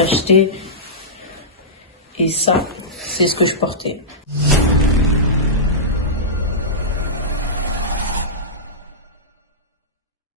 acheté. Et ça, c'est ce que je portais.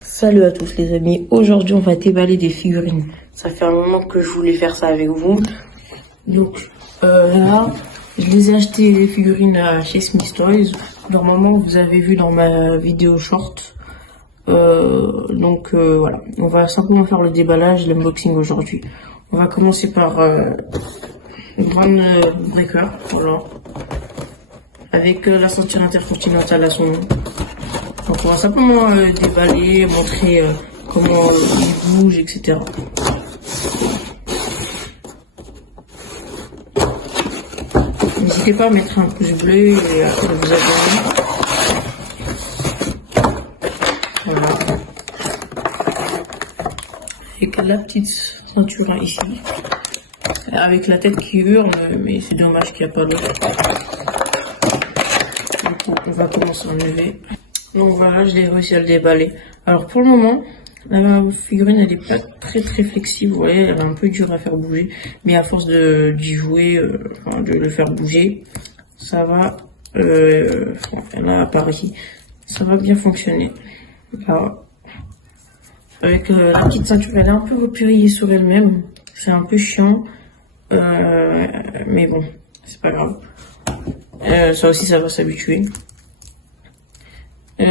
Salut à tous les amis, aujourd'hui on va déballer des figurines. Ça fait un moment que je voulais faire ça avec vous. Donc là, je les ai achetées les figurines chez Smith Toys. Normalement vous avez vu dans ma vidéo short. Voilà, on va simplement faire le déballage, l'unboxing aujourd'hui. On va commencer par Grand Breaker, voilà, avec la ceinture intercontinentale à son nom. Donc on va simplement déballer, montrer comment il bouge, etc. N'hésitez pas à mettre un pouce bleu et à vous abonner. Voilà. Avec la petite ceinture ici. Avec la tête qui hurle, mais c'est dommage qu'il n'y a pas d'autre. Du coup, on va commencer à enlever. Donc voilà, je l'ai réussi à le déballer. Alors pour le moment, la figurine elle est pas très flexible, vous voyez, elle est un peu dure à faire bouger. Mais à force d'y jouer, de le faire bouger, ça va, là par ici, ça va bien fonctionner. Là, avec la petite ceinture, elle est un peu repliée sur elle-même. C'est un peu chiant, mais bon, c'est pas grave. Ça aussi, ça va s'habituer.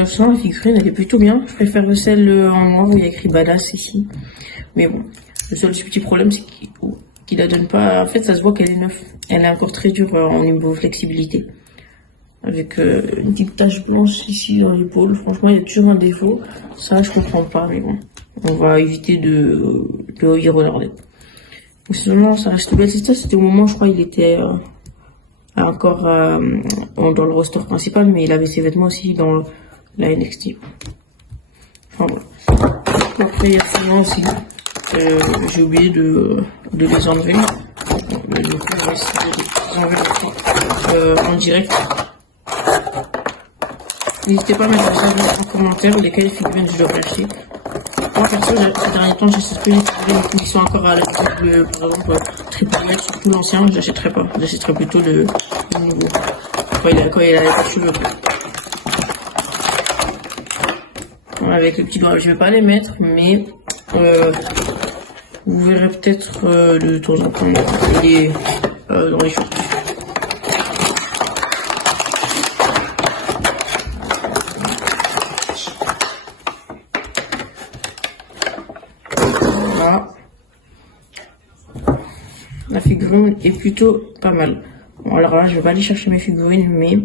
Sinon, la figurine, elle est plutôt bien. Je préfère celle en noir où il y a écrit badass ici. Mais bon, le seul petit problème, c'est qu'il la donne pas. En fait, ça se voit qu'elle est neuve. Elle est encore très dure en niveau flexibilité. Avec une petite tache blanche ici dans l'épaule. Franchement, il y a toujours un défaut. Ça, je comprends pas, mais bon. On va éviter de y regarder. Sinon, ça reste belle. Ça, c'était au moment, je crois, il était encore dans le roster principal, mais il avait ses vêtements aussi dans la NXT. Enfin, voilà. Après, il y a souvent aussi. J'ai oublié de les enlever. Du coup, on va essayer de les enlever en direct. N'hésitez pas à mettre ça en commentaire lesquelles figurines je devrais acheter. Moi perso, ces derniers temps, j'essaie plus les figurines qui sont encore à la table, par exemple, Triple H, surtout l'ancien, je l'achèterai pas. J'achèterai plutôt le nouveau. Quand il a pas de cheveux. Voilà, avec le petit doigt, je vais pas les mettre, mais vous verrez peut-être de temps en temps dans les shorts. La figurine est plutôt pas mal. Bon, alors là, je vais pas aller chercher mes figurines, mais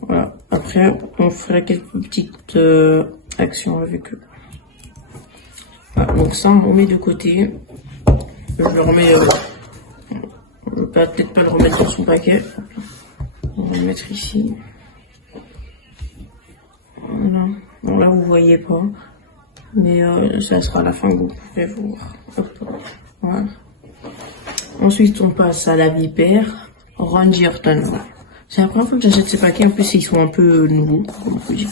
voilà. Après, on ferait quelques petites actions avec eux. Voilà, donc ça, on met de côté. Je le remets. On ne peut peut-être pas le remettre dans son paquet. On va le mettre ici. Voilà. Bon, là, vous voyez pas, mais ça sera à la fin que vous pourrez voir. Hop. Voilà. Ensuite, on passe à la vipère Randy Orton. C'est la première fois que j'achète ces paquets. En plus, ils sont un peu nouveaux, comme on peut dire.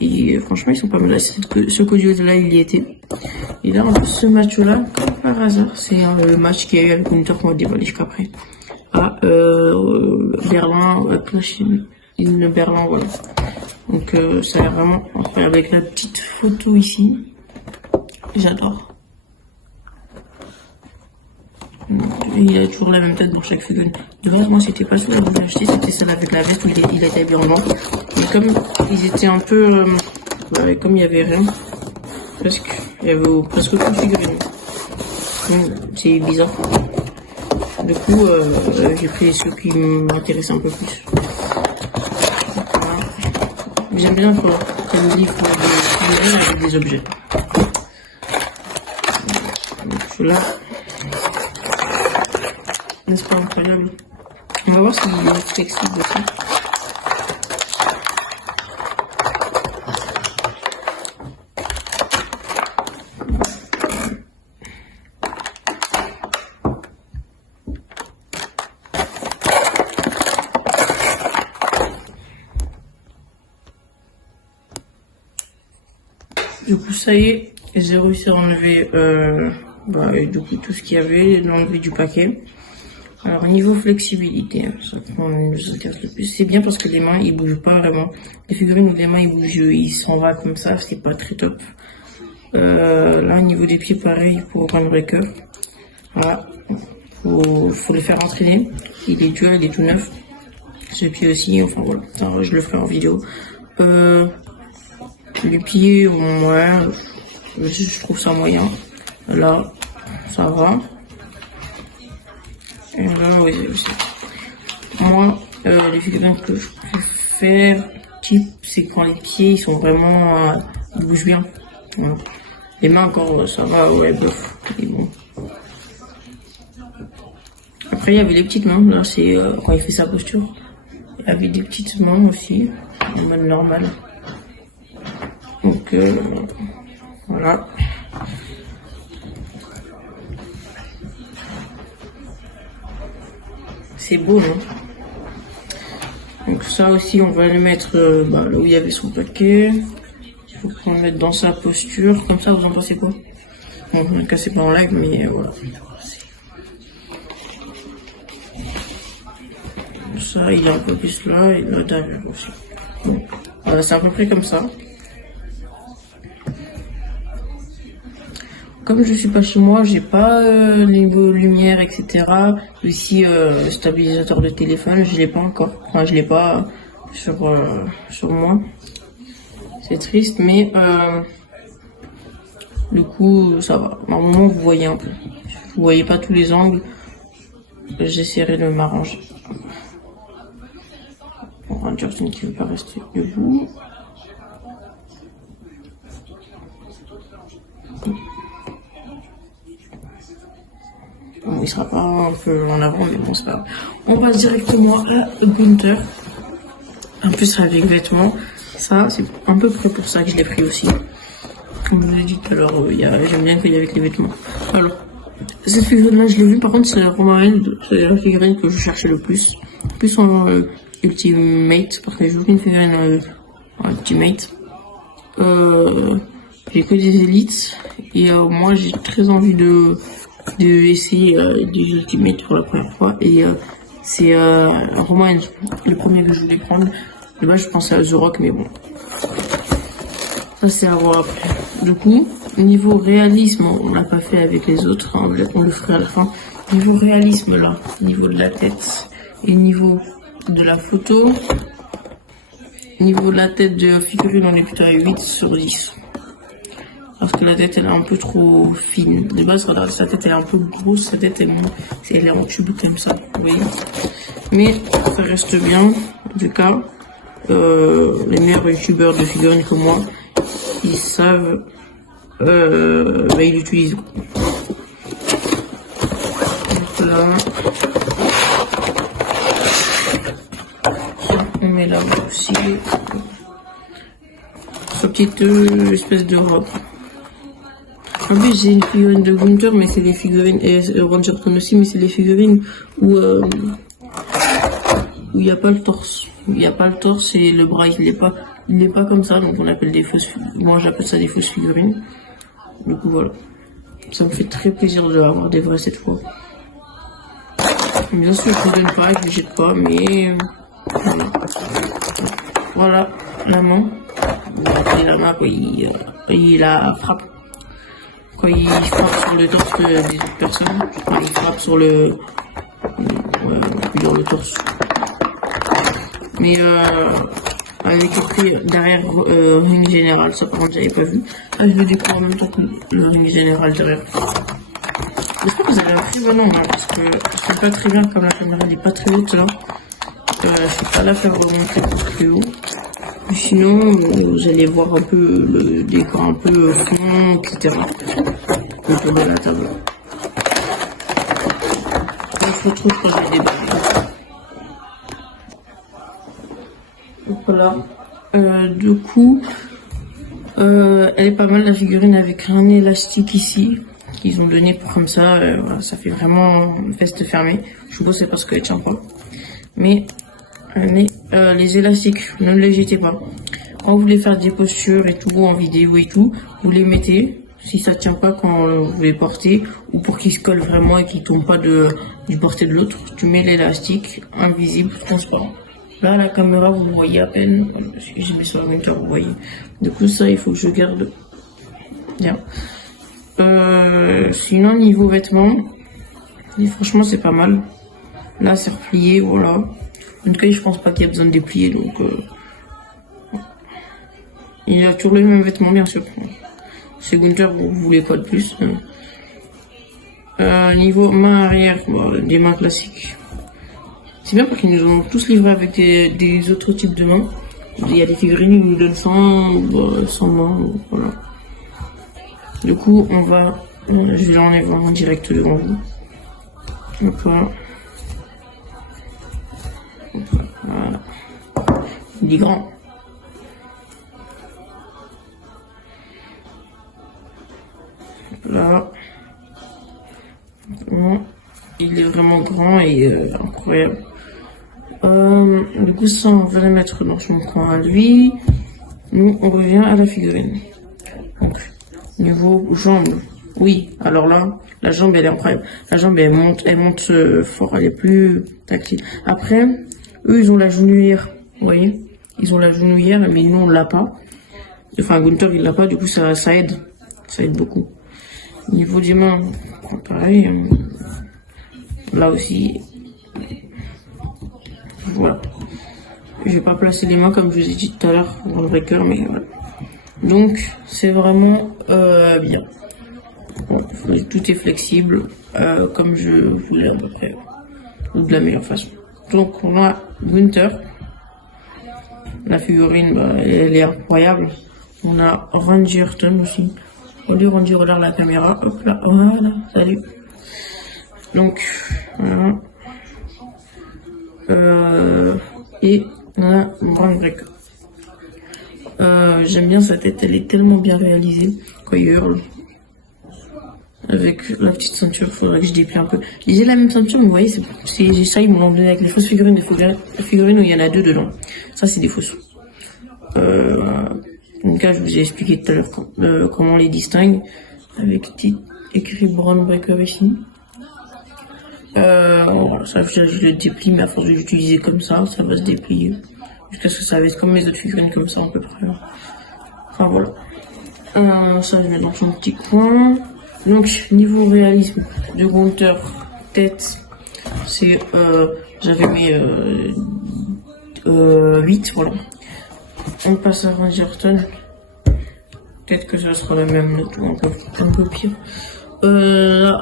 Et franchement, ils sont pas mal. Ce codieux-là, il y était. Et là, en plus, ce match-là, comme par hasard, c'est le match qu'il y a eu avec Winter qu'on va dévoiler jusqu'après. À Berlin, Clash in Berlin, voilà. Donc, ça a l'air vraiment incroyable avec la petite photo ici. J'adore. Il y a toujours la même tête dans chaque figurine. De base, moi, c'était pas celui que j'ai acheté, c'était celle avec la veste où il était habillé en blanc. Mais comme ils étaient un peu. Comme il y avait rien, presque. Il y avait presque aucune figurine. C'est bizarre. Du coup, j'ai pris ceux qui m'intéressaient un peu plus. Voilà. J'aime bien quand il livre des figurines avec des objets. Donc, celui-là. N'est-ce pas incroyable? On va voir si il est flexible aussi. Du coup, ça y est, j'ai réussi à enlever Et du coup, tout ce qu'il y avait dans le du paquet. Alors, niveau flexibilité, ça nous intéresse le plus. C'est bien parce que les mains, ils bougent pas vraiment. Les figurines où les mains, ils bougent, ils s'en vont comme ça, c'est pas très top. Là, au niveau des pieds, pareil pour Runbreaker. Voilà. Faut le faire entraîner. Il est dur, il est tout neuf. Ce pied aussi, enfin voilà. Attends, je le ferai en vidéo. Les pieds, ouais, je trouve ça moyen. Là, ça va. Et là, oui, moi, les figurines que je préfère, c'est quand les pieds, ils sont vraiment, ils bougent bien. Voilà. Les mains encore, ça va, ouais, bof. Et bon. Après, il y avait les petites mains, là, c'est quand il fait sa posture. Il y avait des petites mains aussi, en mode normal. Donc, voilà. C'est beau, non? Donc ça aussi, on va le mettre là où il y avait son paquet. Il faut qu'on le mette dans sa posture. Comme ça, vous en pensez quoi? Bon, en tout cas, c'est pas en live, mais voilà. Ça, il est un peu plus là, et là, derrière aussi. Bon, voilà, c'est à peu près comme ça. Comme je suis pas chez moi, j'ai pas niveau lumière, etc. Aussi stabilisateur de téléphone, je l'ai pas encore. Enfin, je l'ai pas sur moi. C'est triste, mais du coup, ça va. À un moment, vous voyez un peu. Vous voyez pas tous les angles. J'essaierai de m'arranger. Pour un Justin qui veut pas rester debout. Bon, il sera pas un peu en avant, mais bon, c'est pas grave. On passe directement à Gunther. En plus, avec vêtements, ça, c'est à peu près pour ça que je l'ai pris aussi. Comme je vous l'ai dit tout à l'heure, j'aime bien qu'il y ait avec les vêtements. Alors, cette figurine-là, je l'ai vue, par contre, c'est la Romaine, c'est la figurine que je cherchais le plus. Plus en Ultimate, parce que je veux une figurine Ultimate. J'ai que des élites, et moi, j'ai très envie de essayer des Ultimate pour la première fois, et c'est Roman, le premier que je voulais prendre. De base, je pensais à The Rock, mais bon. Ça, c'est à voir après. Du coup, niveau réalisme, on l'a pas fait avec les autres, hein, on le ferait à la fin. Niveau réalisme, là, niveau de la tête, et niveau de la photo, niveau de la tête de figurine, on est plutôt à 8 sur 10. Parce que la tête, elle est un peu trop fine. De base, regarde, sa tête, elle est un peu grosse, sa tête, elle est en tube comme ça, vous voyez. Mais ça reste bien, en tout cas. Les meilleurs youtubeurs de figurines comme moi, ils savent, ils l'utilisent. Donc là, on met là aussi sa petite espèce de robe. En plus, j'ai une figurine de Gunther, mais c'est les figurines, et Rangerton aussi, mais c'est les figurines où il n'y a pas le torse. Il n'y a pas le torse et le bras, il est pas comme ça, donc on appelle des fausses figurines. Moi, j'appelle ça des fausses figurines. Du coup, voilà. Ça me fait très plaisir d'avoir des vrais cette fois. Bien sûr, je ne donne pas, je ne jette pas, mais voilà. Voilà, la main. Et la main, quand il la frappe. Quand il frappe sur le torse des autres personnes, quand il frappe sur dans le torse. Mais avec écrit derrière ring général, ça par contre j'avais pas vu. Ah, je le découvre en même temps que le ring général derrière. J'espère que vous avez appris maintenant, hein, parce que je sais pas très bien comme la caméra n'est pas très haute là. Je peux pas la faire remonter très haut. Mais sinon, vous allez voir un peu le décor un peu fond, etc. Autour de la table. On se retrouve quand j'ai des bagues. Donc voilà. Du coup, elle est pas mal la figurine avec un élastique ici qu'ils ont donné pour comme ça. Voilà, ça fait vraiment veste fermée. Je suppose c'est parce qu'elle tient pas. Mais les élastiques, ne les jetez pas. Quand vous voulez faire des postures et tout en vidéo et tout, vous les mettez si ça tient pas quand vous les portez, ou pour qu'ils se collent vraiment et qu'ils tombent pas du porté de l'autre, tu mets l'élastique invisible, transparent. Là, à la caméra, vous voyez à peine. Si j'ai mis sur la monture, vous voyez. Du coup, ça, il faut que je garde bien. Sinon, niveau vêtements, franchement, c'est pas mal. Là, c'est replié, voilà. En tout cas, je pense pas qu'il y a besoin de déplier, donc... Il a toujours les mêmes vêtements, bien sûr. C'est Gunther, vous voulez quoi de plus? Niveau main arrière, bon, des mains classiques. C'est bien parce qu'ils nous ont tous livré avec des autres types de mains. Il y a des figurines qui nous donnent sans main, voilà. Du coup, je vais l'enlever en direct devant vous. Donc voilà. Voilà. Il est grand. Là. Il est vraiment grand et incroyable. Du coup, ça, on va le mettre dans son coin à lui. Nous, on revient à la figurine. Donc, niveau jambes. Oui, alors là, la jambe, elle est incroyable. La jambe, elle monte fort, elle est plus tactile. Après, eux, ils ont la genouillère. Vous voyez? Ils ont la genouillère, mais nous, on l'a pas. Enfin, Gunther, il l'a pas, du coup, ça aide. Ça aide beaucoup. Niveau des mains, pareil. Là aussi, voilà. Je vais pas placer les mains comme je vous ai dit tout à l'heure dans le breaker, mais voilà. Donc, c'est vraiment bien. Bon, tout est flexible, comme je voulais à peu près, ou de la meilleure façon. Donc, on a Gunther. La figurine, elle est incroyable. On a Randy Orton aussi. Salut Randy, regarde la caméra. Hop là, voilà, salut. Donc, voilà. Et on a Bron Breakker. J'aime bien sa tête, elle est tellement bien réalisée quand il hurle. Avec la petite ceinture, faudrait que je déplie un peu. J'ai la même ceinture, mais vous voyez, c'est ça, ils m'ont donné avec les fausses figurines, des figurines où il y en a deux dedans. Ça, c'est des fausses. Donc là, je vous ai expliqué tout à l'heure comment on les distingue. Avec petit écrit Bron Breakker ici. Ça, je le déplie, mais à force de l'utiliser comme ça va se déplier. Jusqu'à ce que ça va être comme mes autres figurines, comme ça, à peu près. Enfin, voilà. Ça, je mets dans son petit coin. Donc, niveau réalisme de Gunther, tête, c'est, j'avais mis 8, voilà. On passe à Randy Orton. Peut-être que ça sera la même note, ou un peu pire. Là,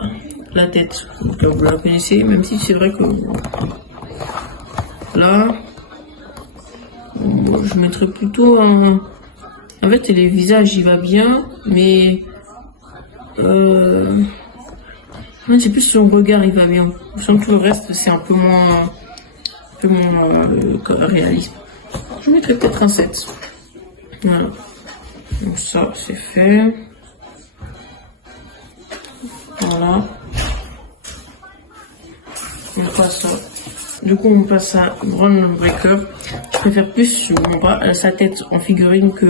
la tête, donc, vous la connaissez, même si c'est vrai que là, je mettrais plutôt un... En fait, les visages, il va bien, mais c'est plus son regard, il va bien. Je sens que le reste, c'est un peu moins réaliste. Je mettrais peut-être un 7. Voilà. Donc ça, c'est fait. Voilà. On passe à... Du coup, on passe à Bron Breakker. Je préfère plus sa tête en figurine que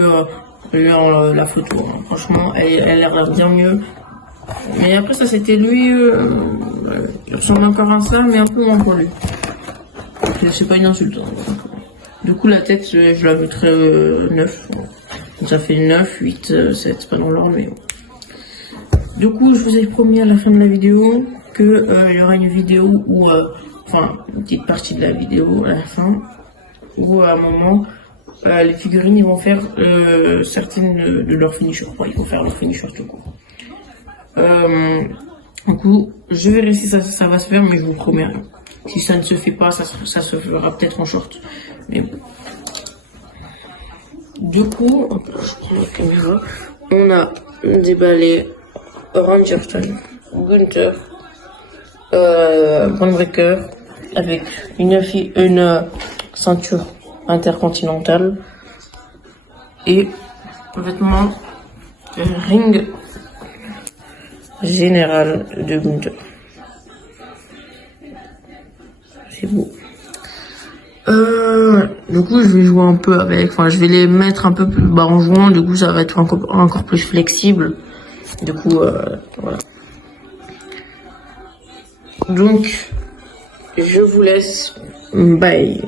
la photo. Hein. Franchement, elle a l'air bien mieux. Mais après, ça, c'était lui. Il ressemble encore à ça, mais un peu moins pour lui. C'est pas une insulte. Hein. Du coup, la tête, je la mettrais 9. Donc, ça fait 9, 8, 7. C'est pas dans l'ordre, mais... Du coup, je vous ai promis à la fin de la vidéo que il y aura une vidéo où... enfin, une petite partie de la vidéo à la fin, où à un moment, les figurines, ils vont faire certaines de leurs finishers. Ouais, ils vont faire leurs finishers tout court. Du coup, je verrai si ça va se faire, mais je vous promets rien. Si ça ne se fait pas, ça se fera peut-être en short. Mais bon. Du coup, je prends la caméra. On a déballé Randy Orton, Gunther, Bron Breakker avec une ceinture intercontinentale et vêtements ring général de Gunther. C'est beau. Du coup, je vais jouer un peu avec, enfin, je vais les mettre un peu plus bas en jouant, du coup, ça va être encore plus flexible. Du coup, voilà. Donc, je vous laisse. Bye.